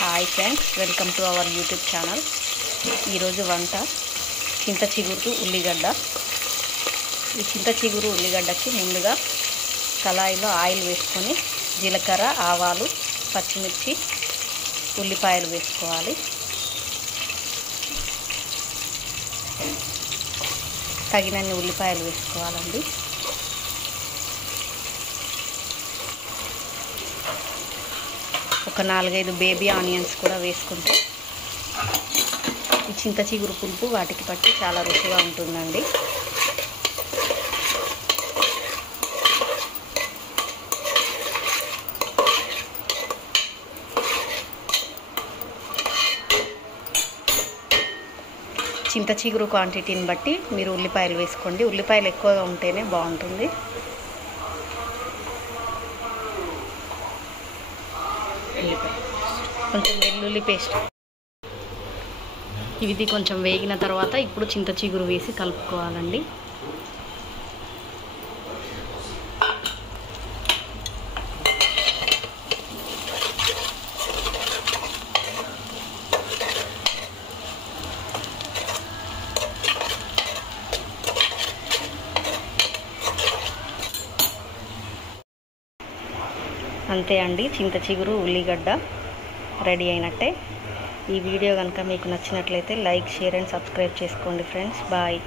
Hi friends, welcome to our YouTube channel. ఈరోజు వంట చింత చిగురు ఉల్లిగడ్డ. ఈ చింత చిగురు ఉల్లిగడ్డకి ముందుగా కళాయిలో ఆయిల్ వేసుకొని జీలకర్ర, ఆవాలు, పచ్చిమిర్చి, ఉల్లిపాయలు వేసుకోవాలి. తగినన్ని ఉల్లిపాయలు వేసుకోవాలండి. ఒక 4-5 బేబీ ఆనియన్స్ కూడా వేసుకుంటే ఈ చింత చిగురు పులుపు వాటికి పట్టి చాలా రుచిగా ఉంటుందండి. చింత చిగురు క్వాంటిటీని బట్టి మీరు ఉల్లిపాయలు వేసుకోండి. ఉల్లిపాయలు ఎక్కువగా ఉంటేనే బాగుంటుంది. కొంచెం వెల్లుల్లి పేస్ట్ ఇది కొంచెం వేగిన తర్వాత ఇప్పుడు చింత చిగురు వేసి కలుపుకోవాలండి. అంతే అండి, చింత చిగురు ఉల్లిగడ్డ రెడీ అయినట్టే. ఈ వీడియో కనుక మీకు నచ్చినట్లయితే లైక్, షేర్ అండ్ సబ్స్క్రైబ్ చేసుకోండి ఫ్రెండ్స్. బాయ్.